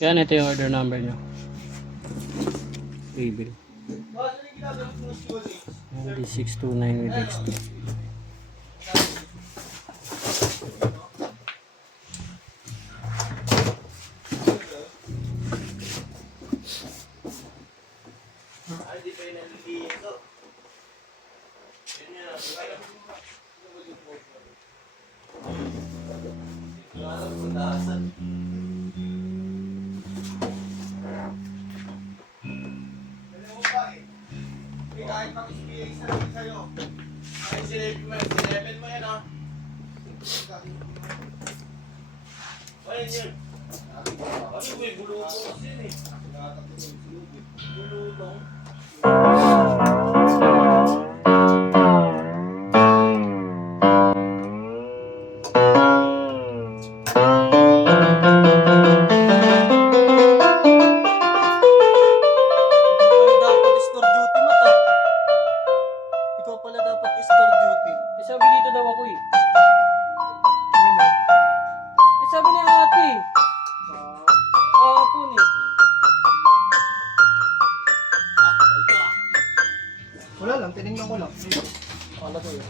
Yan, ito yung order number nyo. Label. D629 with X2. Kahit pang-SPA sa rin sa'yo. Kahit sinipin mo yan, ha? Ayun yun. Ano ko yung bulutong kasi yun, eh. Bulutong. Sabi dito daw ako eh. Sabi ni ate. Kahapon eh. Wala lang, tinignan ko lang. Akala ko yun.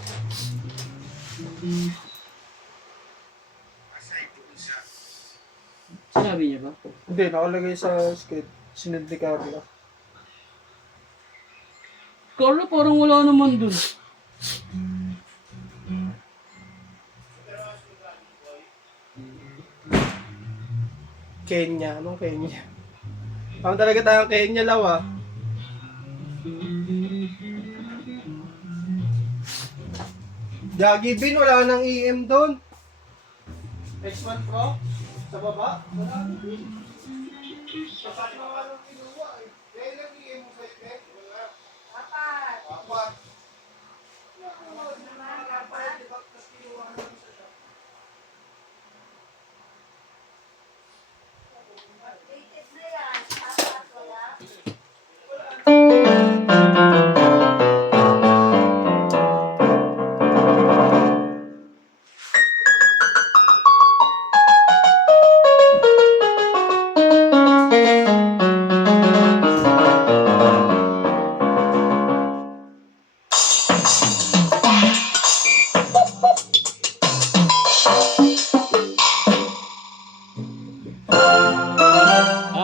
Sinabi niya ba? Hindi, nakalagay sa skate. Sinad ni Carla. Carlo, parang wala naman dun. Kenya, anong Kenya? Parang talaga tayong Kenya law, ah. Jaggy Bin, wala nang EM doon. X1 Pro? Sa baba? Wala nang EM. Sapat na wala nang kinuha, eh. Kaya lang EM mo sa event? Wala. Apat. Apat.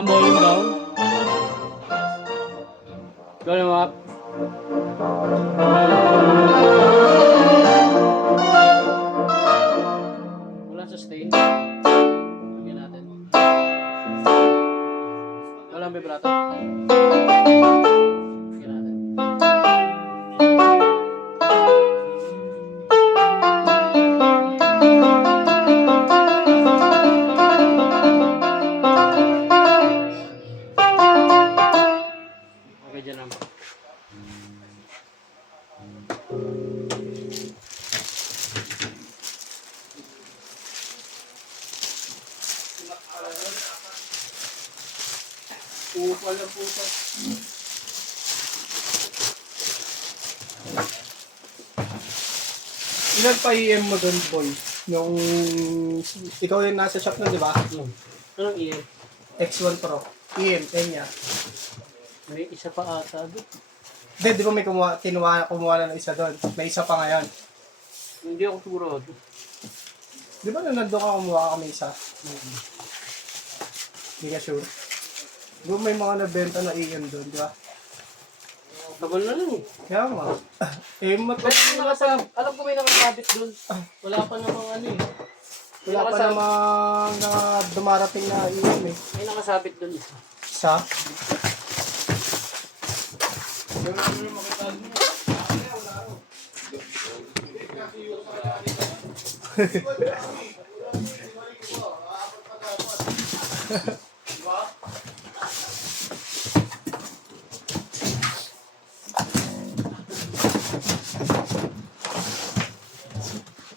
Volume down. Volume up. Walang sustain. Lagyan natin. Walang vibrato. Lagyan natin. Okay, dyan lang. Pupal na pupal. Ilan pa EM mo doon, boy? Yung... Ikaw yung nasa shop na, di ba? Anong EM? X1 Pro. EM, Kenya. May isa pa ata doon. Hindi, di ba may kumuha na ng isa doon? May isa pa ngayon. Hindi ako sigurado. Di ba na nandun ka kumuha kami isa? Hindi ka sure. Di ba may mga nabenta na EM doon, di ba? Tagal na lang eh. Kaya nga. Alam ko may nakasabit doon. Wala pa namang ano eh. Wala pa namang dumarating na EM eh. May nakasabit doon isa. Isa?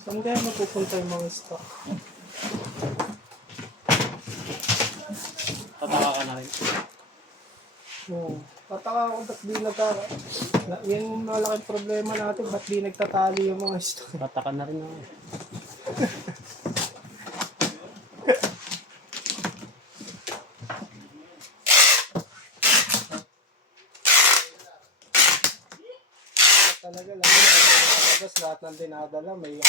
Saan kaya mapupunta yung mga stock? Tataka ka na rin. Oo. Tataka ako ba't di yan yung malaking problema natin, ba't di nagtatali yung mga stock? Tataka na rin ako. talaga. Labas lahat ng dinadala. May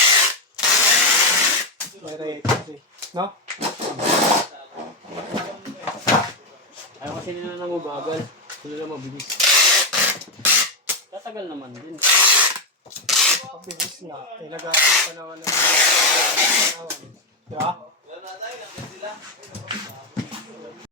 record eh. No? Ayaw kasi nila na mabagal. Sila na mabilis. Tatagal naman din. Pabilis nga. Eh, nag-aaral pa naman ng panahon. Diba?